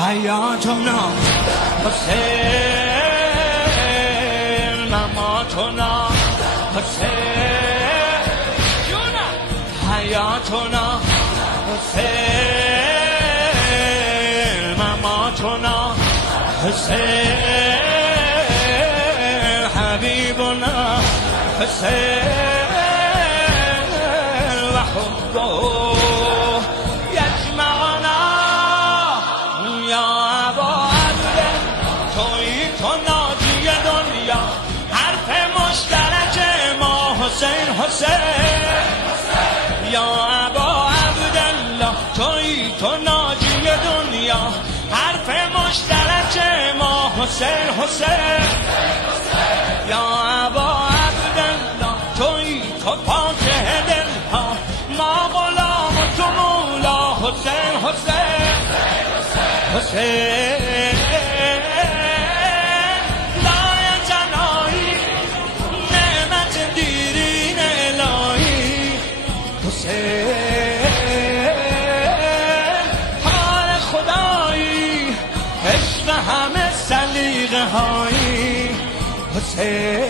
حیاتنا حسین، مماتنا حسین، حیاتنا حسین، مماتنا حسین، حبیبنا حسین و حبه یجمعنا یا ابا عبد، تویی تو ناجی دنیا، حرف مشترک ما حسین حسین، یا ابا عبدالله تویی تو ناجی دنیا، حرف مشترک ما حسین حسین، یا ابا عبدالله تویی تو پاکه دلها، ما غلام تو مولا حسین حسین حسین، لای جنایی نعمت دیرین الهی حسین، حال خدایی عشق همه سلیقه هایی حسین.